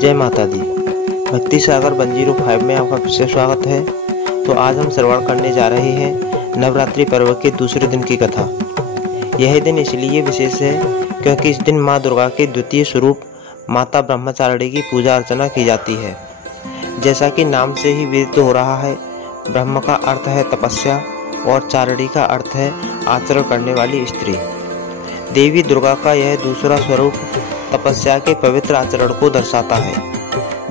जय माता दी। भक्ति सागर 105 में आपका फिर से स्वागत है। तो आज हम श्रवण करने जा रहे हैं नवरात्रि पर्व के दूसरे दिन की कथा। यह दिन इसलिए विशेष है क्योंकि इस दिन माँ दुर्गा के द्वितीय स्वरूप माता ब्रह्मचारिणी की पूजा अर्चना की जाती है। जैसा कि नाम से ही विदित हो रहा है, ब्रह्म का अर्थ है तपस्या और चारिणी का अर्थ है आचरण करने वाली स्त्री। देवी दुर्गा का यह दूसरा स्वरूप तपस्या के पवित्र आचरण को दर्शाता है,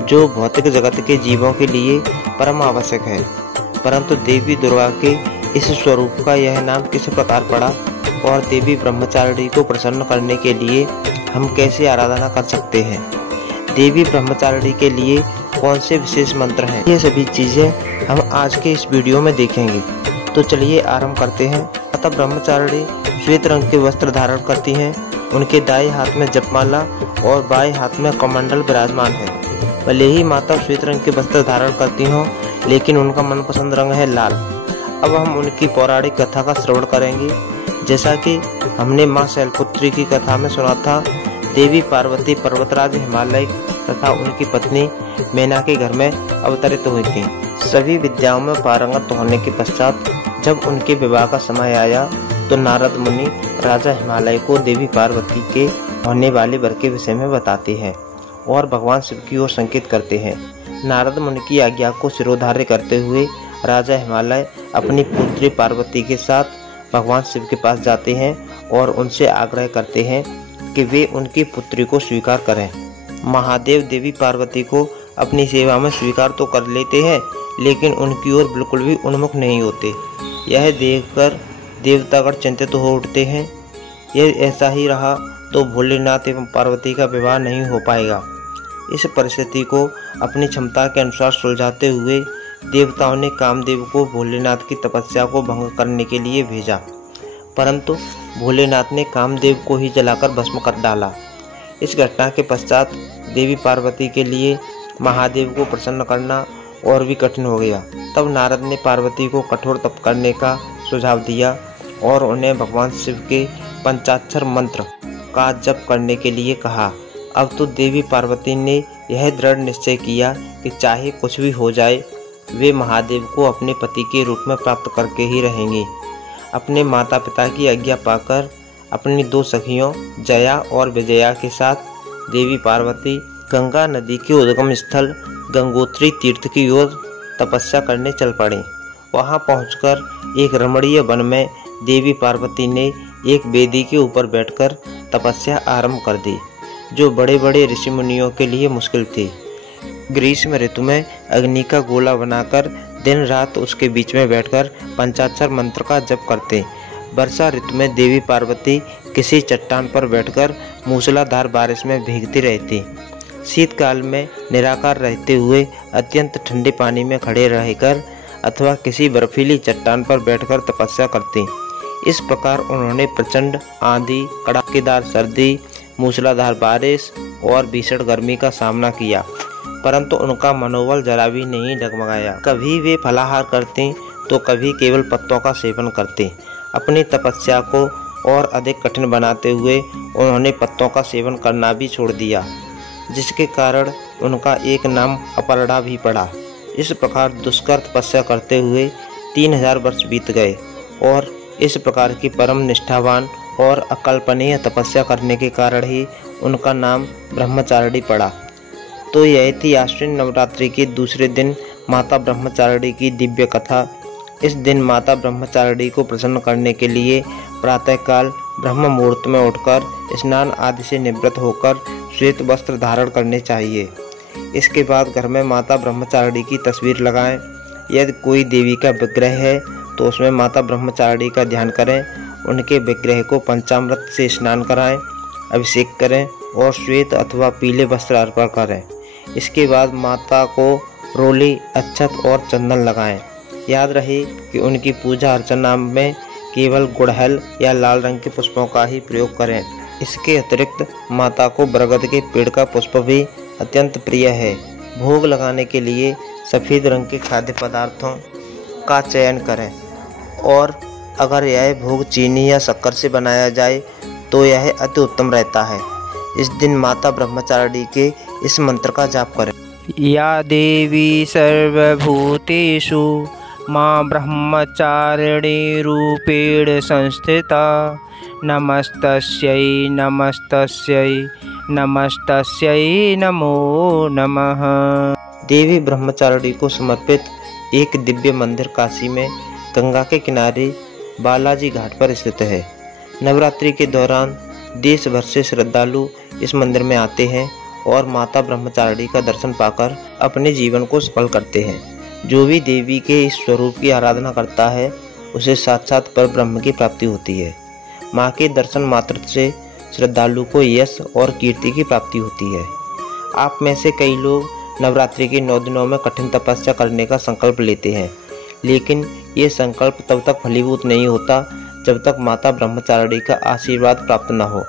जो भौतिक जगत के जीवों के लिए परम आवश्यक है। परंतु देवी दुर्गा के इस स्वरूप का यह नाम किस प्रकार पड़ा और देवी ब्रह्मचारिणी को प्रसन्न करने के लिए हम कैसे आराधना कर सकते हैं, देवी ब्रह्मचारिणी के लिए कौन से विशेष मंत्र हैं, ये सभी चीजें हम आज के इस वीडियो में देखेंगे। तो चलिए आरंभ करते हैं। माता ब्रह्मचारिणी श्वेत रंग के वस्त्र धारण करती हैं। उनके दाएं हाथ में जपमाला और बाएं हाथ में कमंडल विराजमान है। भले ही माता श्वेत रंग के वस्त्र धारण करती हों, लेकिन उनका मनपसंद रंग है लाल। अब हम उनकी पौराणिक कथा का श्रवण करेंगे। जैसा कि हमने माँ शैलपुत्री की कथा में सुना था, देवी पार्वती पर्वतराज हिमालय तथा उनकी पत्नी मैना के घर में अवतरित हुई थी। सभी विद्याओं में पारंगत होने के पश्चात जब उनके विवाह का समय आया तो नारद मुनि राजा हिमालय को देवी पार्वती के होने वाले वर के विषय में बताते हैं और भगवान शिव की ओर संकेत करते हैं। नारद मुनि की आज्ञा को शिरोधार्य करते हुए राजा हिमालय अपनी पुत्री पार्वती के साथ भगवान शिव के पास जाते हैं और उनसे आग्रह करते हैं कि वे उनकी पुत्री को स्वीकार करें। महादेव देवी पार्वती को अपनी सेवा में स्वीकार तो कर लेते हैं, लेकिन उनकी ओर बिल्कुल भी उन्मुख नहीं होते। यह देखकर देवतागण चिंतित हो उठते हैं। यह ऐसा ही रहा तो भोलेनाथ एवं पार्वती का विवाह नहीं हो पाएगा। इस परिस्थिति को अपनी क्षमता के अनुसार सुलझाते हुए देवताओं ने कामदेव को भोलेनाथ की तपस्या को भंग करने के लिए भेजा, परंतु भोलेनाथ ने कामदेव को ही जलाकर भस्म कर डाला। इस घटना के पश्चात देवी पार्वती के लिए महादेव को प्रसन्न करना और भी कठिन हो गया। तब नारद ने पार्वती को कठोर तप करने का सुझाव दिया और उन्हें भगवान शिव के पंचाक्षर मंत्र का जप करने के लिए कहा। अब तो देवी पार्वती ने यह दृढ़ निश्चय किया कि चाहे कुछ भी हो जाए, वे महादेव को अपने पति के रूप में प्राप्त करके ही रहेंगी। अपने माता पिता की आज्ञा पाकर अपनी दो सखियों जया और विजया के साथ देवी पार्वती गंगा नदी के उद्गम स्थल गंगोत्री तीर्थ की ओर तपस्या करने चल पड़े। वहां पहुंचकर एक रमणीय वन में देवी पार्वती ने एक वेदी के ऊपर बैठकर तपस्या आरंभ कर दी, जो बड़े बड़े ऋषि मुनियों के लिए मुश्किल थी। ग्रीष्म ऋतु में अग्नि का गोला बनाकर दिन रात उसके बीच में बैठकर पंचाक्षर मंत्र का जप करते। वर्षा ऋतु में देवी पार्वती किसी चट्टान पर बैठकर मूसलाधार बारिश में भीगती रहती। शीतकाल में निराकार रहते हुए अत्यंत ठंडे पानी में खड़े रहकर अथवा किसी बर्फीली चट्टान पर बैठकर तपस्या करती। इस प्रकार उन्होंने प्रचंड आंधी, कड़ाकेदार सर्दी, मूसलाधार बारिश और भीषण गर्मी का सामना किया, परंतु उनका मनोबल जरा भी नहीं डगमगाया। कभी वे फलाहार करते तो कभी केवल पत्तों का सेवन करते। अपनी तपस्या को और अधिक कठिन बनाते हुए उन्होंने पत्तों का सेवन करना भी छोड़ दिया, जिसके कारण उनका एक नाम अपर्णा भी पड़ा। इस प्रकार दुष्कर तपस्या करते हुए 3000 वर्ष बीत गए और इस प्रकार की परम निष्ठावान और अकल्पनीय तपस्या करने के कारण ही उनका नाम ब्रह्मचारिणी पड़ा। तो यह थी आश्विन नवरात्रि के दूसरे दिन माता ब्रह्मचारिणी की दिव्य कथा। इस दिन माता ब्रह्मचारिणी को प्रसन्न करने के लिए प्रातःकाल ब्रह्म मुहूर्त में उठकर स्नान आदि से निवृत्त होकर श्वेत वस्त्र धारण करने चाहिए। इसके बाद घर में माता ब्रह्मचारिणी की तस्वीर लगाएं। यदि कोई देवी का विग्रह है तो उसमें माता ब्रह्मचारिणी का ध्यान करें। उनके विग्रह को पंचामृत से स्नान कराएं, अभिषेक करें और श्वेत अथवा पीले वस्त्र अर्पण करें। इसके बाद माता को रोली, अक्षत और चंदन लगाएं। याद रहे कि उनकी पूजा अर्चना में केवल गुड़हल या लाल रंग के पुष्पों का ही प्रयोग करें। इसके अतिरिक्त माता को बरगद के पेड़ का पुष्प भी अत्यंत प्रिय है। भोग लगाने के लिए सफ़ेद रंग के खाद्य पदार्थों का चयन करें और अगर यह भोग चीनी या शक्कर से बनाया जाए तो यह अति उत्तम रहता है। इस दिन माता ब्रह्मचारिणी के इस मंत्र का जाप करें। या देवी सर्वभूतेषु मां ब्रह्मचारिणी रूपेण संस्थिता नमस्तस्यै नमस्तस्यै नमस्तस्यै नमो नमः। देवी ब्रह्मचारिणी को समर्पित एक दिव्य मंदिर काशी में गंगा के किनारे बालाजी घाट पर स्थित है। नवरात्रि के दौरान देश भर से श्रद्धालु इस मंदिर में आते हैं और माता ब्रह्मचारिणी का दर्शन पाकर अपने जीवन को सफल करते हैं। जो भी देवी के इस स्वरूप की आराधना करता है उसे साक्षात परब्रह्म की प्राप्ति होती है। माँ के दर्शन मात्र से श्रद्धालु को यश और कीर्ति की प्राप्ति होती है। आप में से कई लोग नवरात्रि के 9 दिनों में कठिन तपस्या करने का संकल्प लेते हैं, लेकिन ये संकल्प तब तक फलीभूत नहीं होता जब तक माता ब्रह्मचारिणी का आशीर्वाद प्राप्त न हो।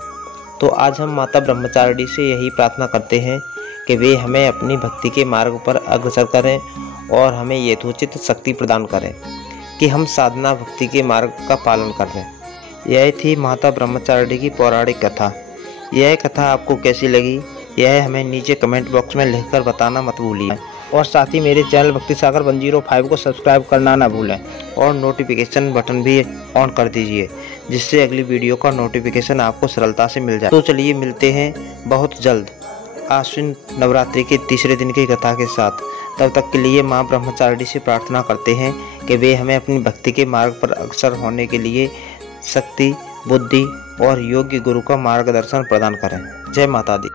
तो आज हम माता ब्रह्मचारिणी से यही प्रार्थना करते हैं कि वे हमें अपनी भक्ति के मार्ग पर अग्रसर करें और हमें यथोचित शक्ति प्रदान करें कि हम साधना भक्ति के मार्ग का पालन करें। यह थी माता ब्रह्मचारिणी की पौराणिक कथा। यह कथा आपको कैसी लगी यह हमें नीचे कमेंट बॉक्स में लिखकर बताना मत भूलिए और साथ ही मेरे चैनल भक्ति सागर 105 को सब्सक्राइब करना ना भूलें और नोटिफिकेशन बटन भी ऑन कर दीजिए जिससे अगली वीडियो का नोटिफिकेशन आपको सरलता से मिल जाए। तो चलिए मिलते हैं बहुत जल्द आश्विन नवरात्रि के तीसरे दिन की कथा के साथ। तब तक के लिए माँ ब्रह्मचारिणी से प्रार्थना करते हैं कि वे हमें अपनी भक्ति के मार्ग पर अग्रसर होने के लिए शक्ति, बुद्धि और योग्य गुरु का मार्गदर्शन प्रदान करें। जय माता दी।